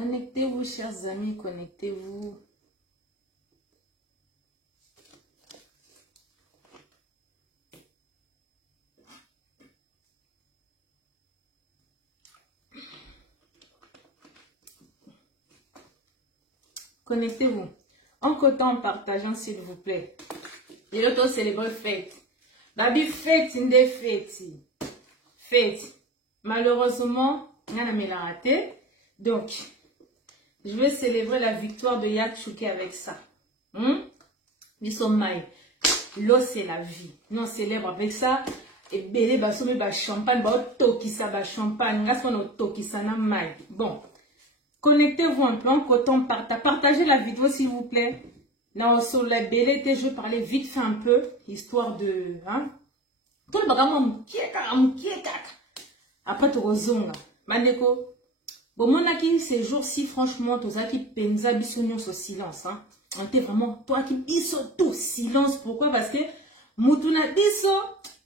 Connectez-vous, chers amis, connectez-vous. Connectez-vous. En cotant, en partageant, s'il vous plaît. Et l'autre célèbre fête. Babi fête, une des fêtes. Fête. Malheureusement, on a raté. Donc, je vais célébrer la victoire de Yatchouké avec ça. Ils sont maïs. L'eau, c'est la vie. Nous, on célèbre avec ça. Et belé, bah, somme, bah, champagne, bah, tokisa, bah, champagne. Tokisa, na maïs. Bon. Connectez-vous un peu en coton, partagez la vidéo s'il vous plaît. Non, sur la belé, je vais parler vite fait un peu, histoire de... Tout le bagage, après, tu rezonga. Mandeko, bon, mon aki, ces jours-ci, franchement, tous qui penza bisognon sur silence. On était vraiment, toi qui biso tout silence. Pourquoi? Parce que, moutuna biso,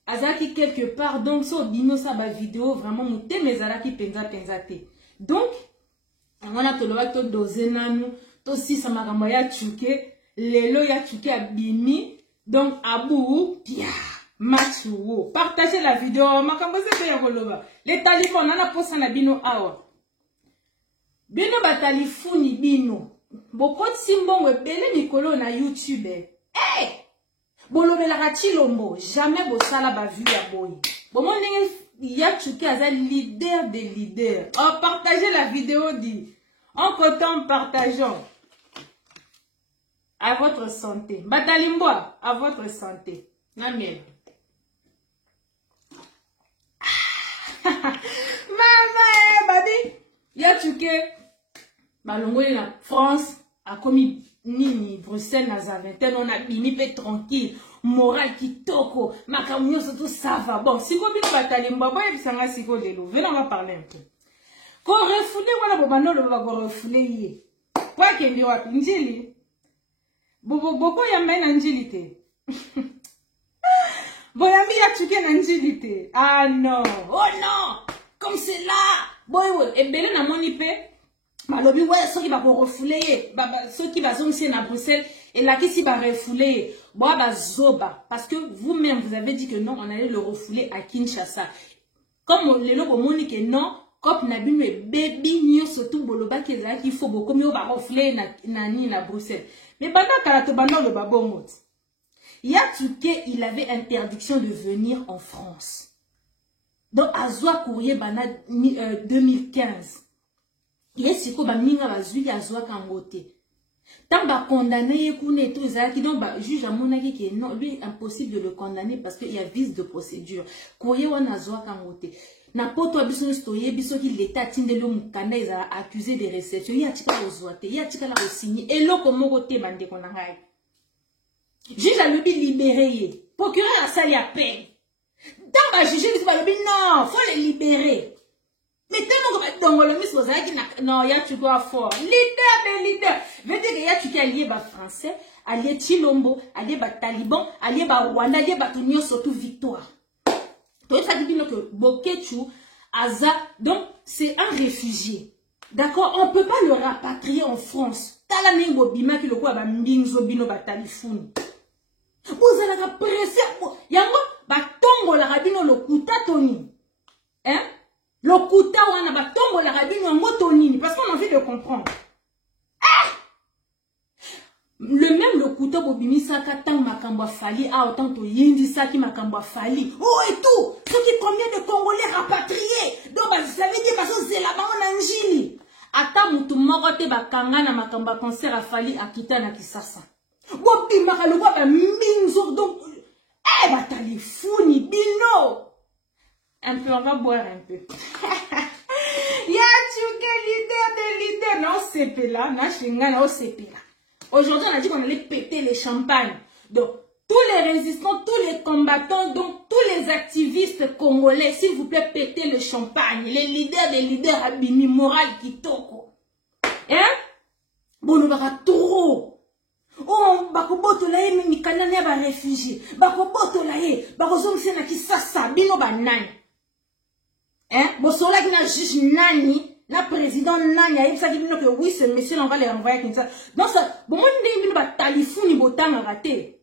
azaki quelque part, donc, so bino sa ba vidéo, vraiment, mouté, mais azaki penza te. Donc, on a tout le monde tout dosé nanou, tout si ça m'a ramaya Yatchouké, lelo Yatchouké a bimi, donc abou, pia, matou, partagez la vidéo, les talibans, on a posé na bino awa. Bino batalifuni bino, boko simbon webele mikolo na YouTube, bolo bela rachilombo, jamais bo sala ba vu ya boy. Bon mon Yatchouké a leader des leaders. Oh, partagez la vidéo dit. En coton, partageons. À votre santé. Batalimboa, à votre santé. Namien. Maman, babi. Yatchouké. Balongo na France. A commis nini. Bruxelles, Nazareth. On a bimi pe tranquille. Moral qui toko. Makamio surtout ça va. Bon, si vous avez batalimboa, boy, bisanga siko lelo. Venez, on va parler un peu. Ko refoulé wala bobano lo ba ko refoulé yé. Kwa kendi wapi njili? Boko yamba na njili te. Boyambi Yatchouké na njili te. Ah non. Oh non. Comme c'est là. Boy ebele na moni pe. Malobi ouais ceux qui va ko refoulé yé. Ceux qui va zoncer na Bruxelles et là qui si va refouler. Boa ba zoba parce que vous-même vous avez dit que non, on allait le refouler à Kinshasa. Comme le lobo moni que non. Comme na bino baby nyo surtout boloba kezala qu'il faut beaucoup mieux ba refler na Bruxelles. Mais pendant kalato bando le babomot. Yatchouké, il avait interdiction de venir en France. Donc azwa courrier bana 2015. Il est siko ba minga bazui azwa kangote. Tant ba condamné kune to ezaki donc ba juge amonaki que non, lui impossible de le condamner parce qu'il y a vice de procédure. Courrier wana azwa kangote. Na poto abiso stoye biso ki l'état tindelo mukanda ezala accusé de réception ya tika ozoate ya tika la osigné eloko moko te bande kona ngai juge a lobi libéré ye procureur a sali à peine dans ba juge biso ba lobi non faut les libérer mais tellement que dongolo mis bozaki non ya tuko fort leader veut dire que ya tuki allié ba français allié Chilombo allié ba taliban allié ba Rwanda allié ba tunyo surtout victoire. Donc, c'est un réfugié. D'accord? On ne peut pas le rapatrier en France. Vous allez pressé. Yango, batongo la rabino le kuta toni. Hein? Le kuta wana batongo la rabino yango toni. Parce qu'on a envie de comprendre. Le même le couteau bobimi saka tang makamba fali a autant to yindi saki makamba fali oh et tout ce qui combien de Congolais rapatriés donc ça veut dire parce que c'est là-bas en Anjili ata mutu moko te bakanga na makamba concert a fali akita na Kisasa bobima ka loba ba minzo donc batali funi bino un peu on va boire un peu Yatchouké leader de leader na OCP là na chinga na OCP là. Aujourd'hui, on a dit qu'on allait péter les champagnes. Donc, tous les résistants, tous les combattants, donc tous les activistes congolais, s'il vous plaît, pétez le champagne. Les leaders des leaders abimi, moral kitoko. Hein? Bon, nous avons trop. Oh, bakoboto la ye, mi kanani ba réfugié. Bakoboto la ye, bakozomse na Kisasa, bino banani. Hein? Bosola ki na juge nani. na président nani a ça dit que oui ce monsieur on va les renvoyer comme ça. Donc ça bon moi ndenge bino ba talifuni botanga raté.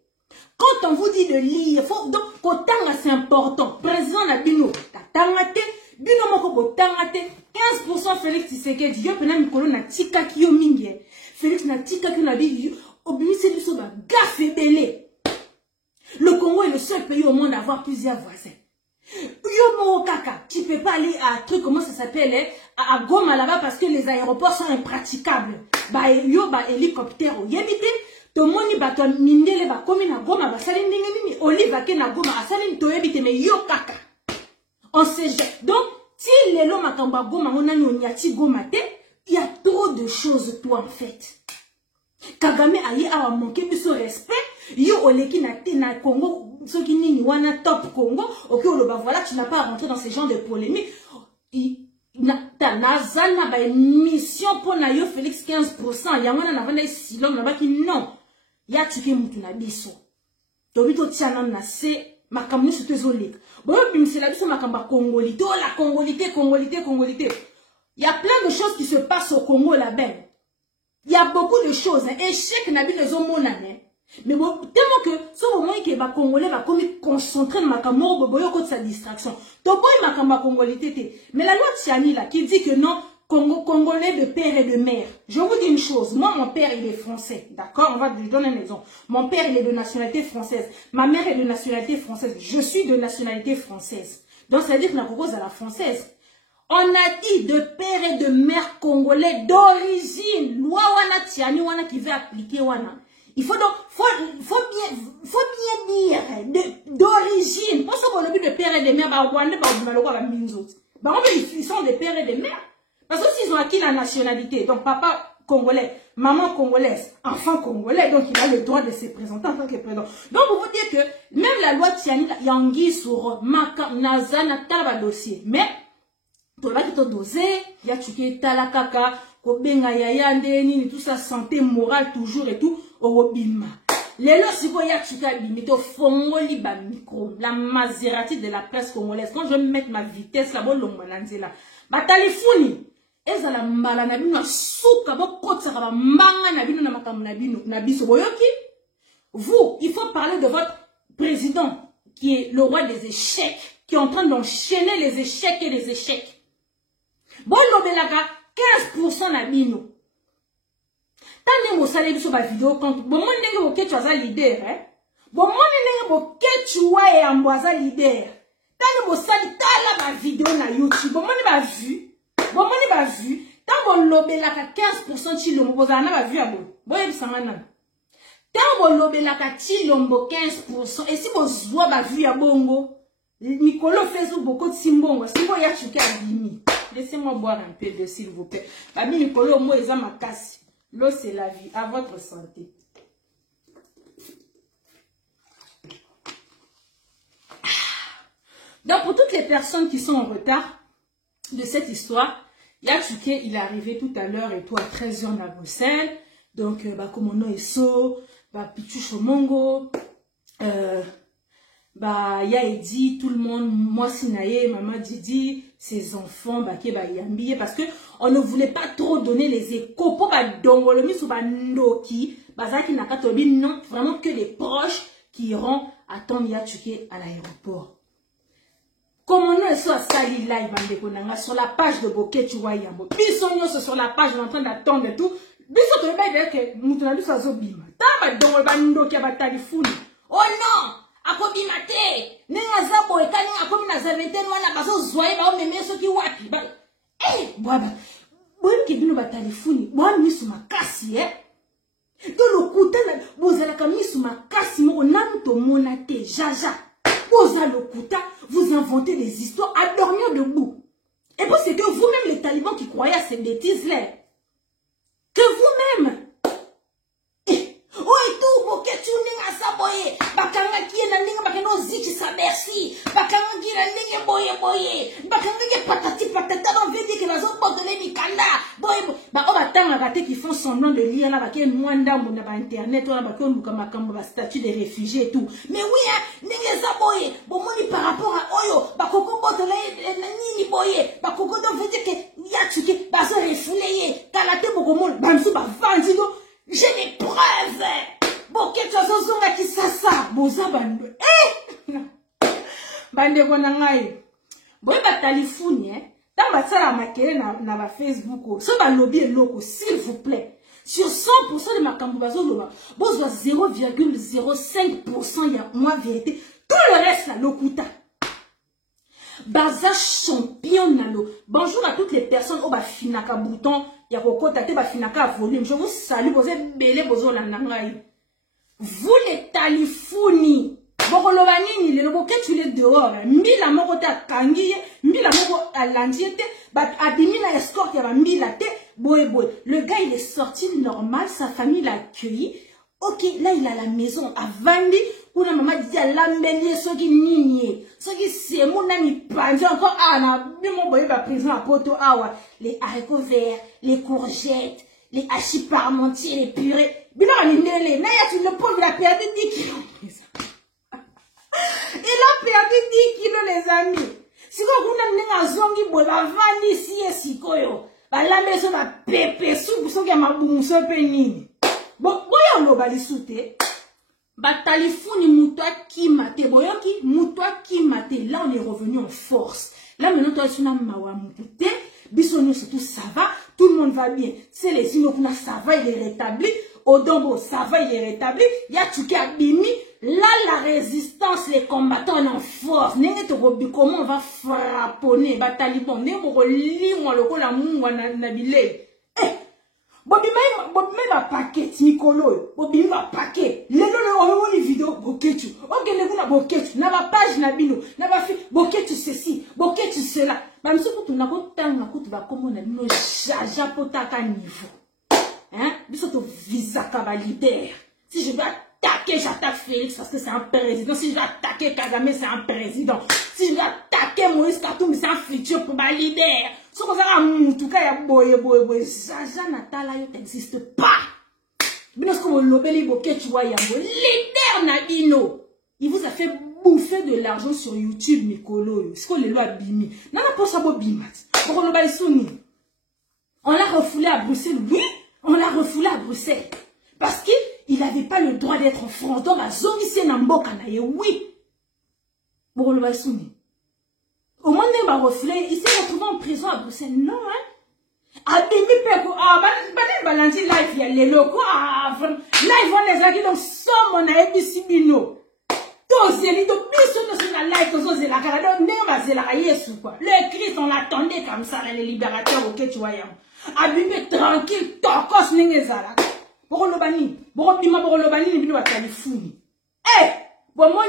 Quand on vous dit de lire, faut donc kotanga c'est important. Président na bino tanga te, bino moko botanga te. 15% Félix Tshisekedi yo pena mikolo na tika ki yo mingi. Félix na tika ki na bi obimisi biso ba gaffe belé. Le Congo est le seul pays au monde à avoir plusieurs voisins. Yo kaka, tu peux pas aller à truc comment ça s'appelle à Goma là-bas parce que les aéroports sont impraticables. Bah yo ba hélicoptère au yebite. To moni ba to mindele ba komi na Goma ba sali ndenge nini oliva ke na Goma asali to yebite mais yo kaka. On sait donc si les lots makamba Goma on a nyati Goma te, il y a trop de choses toi en fait. Kagame aye a manqué biso respect. Yo oleki na Congo, ceux qui n'y wana top Congo, ok voilà tu n'as pas à rentrer dans ce genre de polémique. Ta nazana ba mission pour na yo Félix 15%. Yamana na vana silom na baki non. Ya tuke mutu na biso. Tobito tiana na se makamni su tezolek. Bon bimsela biso makamba congolité, oh la congolité. Il y a plein de choses qui se passent au Congo là-bas. Il y a beaucoup de choses, échec n'a pas les hommes. Mais bon, tellement que ce moment que les Congolais va concentrer dans ma camoro boyo contre sa distraction. To boy ma kamba congolais tété. Mais la loi Tiani là qui dit que non Congolais de père et de mère. Je vous dis une chose, moi mon père il est français, d'accord? On va lui donner un exemple. Mon père il est de nationalité française, ma mère est de nationalité française, je suis de nationalité française. Donc ça veut dire que la cause à la française. On a dit de père et de mère congolais d'origine. Loi wana Tiani wana qui veut appliquer wana. Il faut donc, faut bien dire d'origine. Pour ça qu'on a vu de père et de mère, ils sont des pères et des mères. Parce que s'ils ont acquis la nationalité, donc papa congolais, maman congolaise, enfant congolais, donc il a le droit de se présenter en tant que président. Donc on vous dire que même la loi Tiani, Yangi sur Maka, Nazana, Talaba dossier. Mais, tout le monde dosé, Yatuke, Talakaka, Kobenga, Yayande, tout ça, santé morale toujours et tout. Orobima. Les lois, si vous y avez mis au fond, micro, la Maserati de la presse congolaise. Quand je vais mettre ma vitesse là-bas, là, ma téléphone, et ça la malanabino, souka, bon, côte, ça va manga, nabino, namakamnabino, nabiso, boyoki. Vous, il faut parler de votre président, qui est le roi des échecs, qui est en train d'enchaîner les échecs et les échecs. Bon, l'obélaga, 15% nabino. Tant que vous savez sur ma vidéo, quand vous avez un leader, vous avez un leader. Tant que vous savez ma vidéo na YouTube, vous avez vu, tant que vous avez 15% de chilombo, vous avez vu à vous. Vous avez vu ça maintenant. Tant que vous avez 15%, et si vous avez vu à bongo, Mikolo fait beaucoup de simbongo, si vous avez chuké à Bimi. Laissez-moi boire un peu de s'il vous plaît. Babi Mikolo, moi, ils ont ma casse. L'eau, c'est la vie. À votre santé. Donc, pour toutes les personnes qui sont en retard de cette histoire, Yatsuke, il est arrivé tout à l'heure et tout à 13h à Bruxelles. Donc, Komono Eso, Pichu Shomongo, Yaedi, tout le monde, moi Sinaye, Maman Didi, ses enfants, Yambiye, parce que on ne voulait pas trop donner les échos pour Dongolomi ou Ndoki, Bazaki Nakatobi, non, vraiment que les proches qui iront attendre Yatsuke à l'aéroport. Comme on est sur Sali Live, sur la page de Bokeh, tu vois, Yambo. Bisogno, sur la page, on est en train d'attendre et tout. Biso, tu veux que Moutonadu soit Zobima. Taba Dongolomi, qui a battu fou. Oh non! Akobimate nenga zabo ekani akomi na 21 wana baso zoye ba omeme soki wapi ba bwaba bwani kibino ba telefoni bwani misu makasi to lokuta na bozala ka misu makasi moko namu to mona te jaja boza lokuta vous inventez des histoires à dormir debout et puis c'est que vous-même les talibans qui croyaient à ces bêtises là que vous-même oh et tout Bokeh tu nenga saboye bakanga ki na ndinga bakeno zichi sa merci bakanga ki na ndinga boye bakanga ki patata on veut dire que bazo botele mikanda boye ba o batanga raté qui font semblant de lire là baké mwanda mbona ba internet wala bako luka makambo ba statut des réfugiés et tout mais oui ndinga saboye bomoni par rapport à oyo bakoko botele na nini boye bakoko donc veut dire que Yatsuke ba boza bando. Bande kona ngai. Boye batalifuni, dans ma salle à maquiller na ba Facebook, so ba lobby eloko, s'il vous plaît. Sur 100% de ma cambobazo loba, bozo 0,05% ya moi vérité. Tout le reste là, lokuta. Baza champion nalo. Bonjour à toutes les personnes au ba finaka bouton, ya kokota te ba finaka volume. Je vous salue, vous êtes belé bozo la nangai. Vous les talifuni. Bokoloba nini le boke tu les dehors. Mbila moko ta kangiye, mbila moko alandiete, ba abimi na escorte ya ba mbila te. Boy. Le gars il est sorti normal, sa famille l'a accueilli. Ok, là il a la maison à Vandi. Où la maman dit à l'ambélier, ceux qui nient, ceux qui c'est mon ami pandi encore. Ah, na, mon boy va prison à poto, ah, les haricots verts, les courgettes, les hachis parmentiers, les purées. Bilan, le pauvre, il a perdu 10 kilos. Il a perdu 10 kilos, les amis. Si vous avez un zongi, vous avez Vandi ici et si koyo. La maison va pépé sous, vous savez, ma boum, ce pénine. Bon, voyons le balisouté. Batalifuni mutwa ki mate. Boyoki, mutwa ki mate. Là, on est revenu en force. Là, maintenant, toi, tu n'as mawa mutute. Bisonio, surtout, ça va. Tout le monde va bien. C'est les inokuna, ça va, il est rétabli. Odombo, ça va, il est rétabli. Yatuke Abimi. Là, la résistance, les combattants, on est en force. Comment on va frapponner. Batalibon, n'est-ce limo, le la mouwa, nabile. Bobi ma paquet Nicolo Bobi ma paquet le vidéo boketu ok le kuna boketu na ba page na bino na ba fi boketu ceci boketu cela ba msuku tuna ko tanga ko tuba komona bino jaja potaka niveau hein biso to visa ka ba leader si je dois attaquer j'attaque Félix parce que c'est un président si je dois attaquer Kagame c'est un président si je dois attaquer Moïse Katumbi c'est un futur pour ba leader. Ce qu'on a en tout cas, il y a boy, Jaja Natala, il n'existe pas. Bien ce qu'on l'obélit, tu vois, il y a un leader Nabino. Il vous a fait bouffer de l'argent sur YouTube, Nicolo. Ce qu'on le lois bimi. Non, pas ça, bimat. Pour le baïsouni. On l'a refoulé à Bruxelles, oui. On l'a refoulé à Bruxelles. Parce qu'il n'avait pas le droit d'être en France. Donc, à Zomisé Namboka, oui. Pour le baïsouni. Au moins, il va refouler. Il s'est retrouvé en prison à Bruxelles. Non, hein. A demi peko. Ah, balanci live, il y a les locaux. Ah, live, on les a dit, donc, somme, on a ABC Bino. Tozeli, donc, biso, nous, la live, nous, c'est la cara. Donc, n'est pas, c'est la yesu, quoi. Le Christ, on l'attendait comme ça, les libérateurs, ok, tu vois, abîmé, tranquille, tokos, n'engezala. Borolobani, borolobani, n'ibino, à Californie. Eh, bon, moi,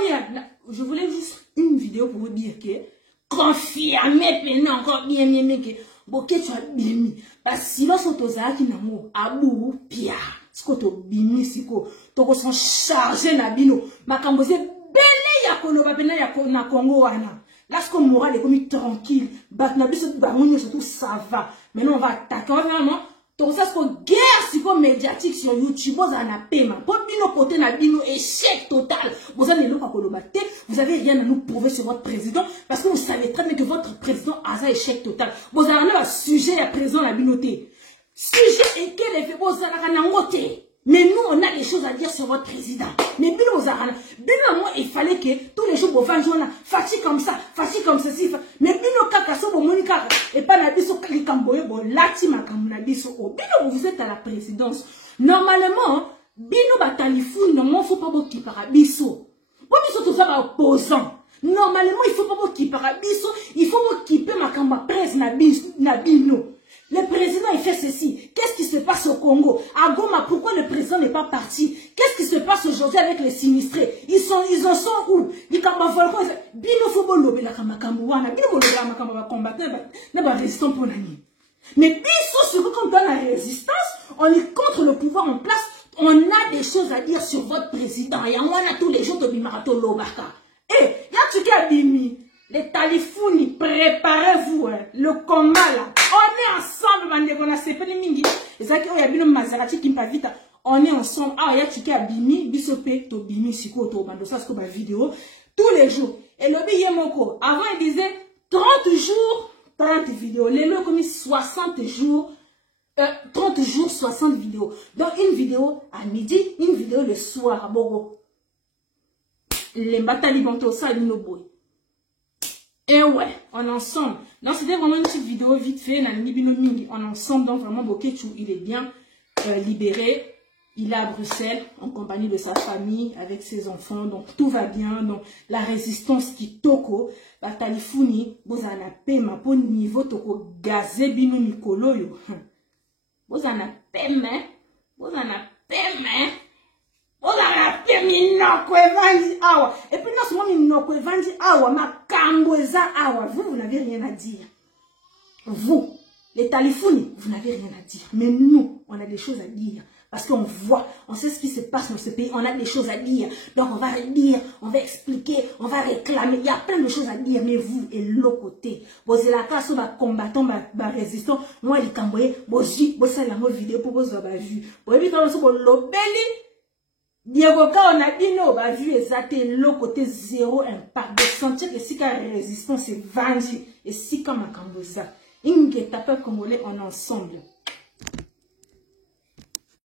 je voulais juste une vidéo pour vous dire que, confirmé maintenant encore bien que boké tu as bimi parce que sinon sont aux qui n'amour abou pia ce que tu bimi siko to sont chargé na bino makamboze belé ya koloba pena ya na Congo wana là ce qu'on moral est comme tranquille bat na biso ba monyo surtout ça va maintenant on va attaquer vraiment to ça ce qu'on guerre siko médiatique sur YouTube vous en a paiement pour bino côté na bino échec total vous avez le koloba te vous avez rien à nous prouver sur votre président parce que vous savez très bien que votre président a un échec total vous avez un sujet à présent la binoté sujet et quel effet vous avez un ngoté mais nous on a des choses à dire sur votre président mais bino vous avez bino moi il fallait que tous les jours vous vendiez là fati comme ça fati comme ceci mais bino kaka so monika et pas la biso likamboye bon lati makamuna biso bino vous êtes à la présidence normalement bino batalifou non faut pas beaucoup para biso bon biso tout ça opposant normalement il faut pas beaucoup para biso il faut m'occuper makamba presse na bino. Le président, il fait ceci. Qu'est-ce qui se passe au Congo? À Goma, pourquoi le président n'est pas parti? Qu'est-ce qui se passe aujourd'hui avec les sinistrés? Ils en sont où? Bino fobolo, la kamakambuana, bino la makamba combattre, n'a pas résistant pour l'année. Mais biso, ce qu'on donne la résistance, on est contre le pouvoir en place. On a des choses à dire sur votre président. Et on a tous les jours de Bimarato Lobaka. Eh, y'a tu qui a bimi. Les Talifouni, préparez-vous, hein. Le combat là. On est ensemble, bande, on a sepé mingi. Et ça, il y a bien Maserati qui me vite. On est ensemble. Ah, il y a tu qui a bimi, bisope, to bimi, siko, to bando, ça, c'est comme vidéo. Tous les jours. Et le billet moko. Avant, il disait 30 jours, 30 vidéos. Les lots commis 60 jours. 30 jours, 60 vidéos. Donc, une vidéo à midi, une vidéo le soir à Bogo. les batailles banto ça nous boy. Et ouais, on ensemble. Donc c'était vraiment une petite vidéo vite fait, on ensemble, donc vraiment Boketu, il est bien libéré. Il est à Bruxelles en compagnie de sa famille, avec ses enfants, donc tout va bien. Donc la résistance qui toko, batalifuni, bozana pema pour niveau toko gazé bino mikolo yo. Bozana pema, bozana minoko evandi awa. Et puis non seulement minoko evandi awa, ma kamboza awa. Vous n'avez rien à dire. Vous, les talifuni, vous n'avez rien à dire. Mais nous, on a des choses à dire. Parce qu'on voit, on sait ce qui se passe dans ce pays, on a des choses à dire. Donc on va redire, on va expliquer, on va réclamer. Il y a plein de choses à dire, mais vous, et l'autre côté, vous êtes la classe, va combattant, va résistant. Moi, les camboyés, vous savez la vidéo pour vous avoir vu. Vous avez vu quand vous l'obéli, Diegoka, on a dit non, va vu exactement l'autre côté, zéro impact. De sentir que si la résistance est vendue, et si comme un camboza, il n'y a pas congolais en ensemble.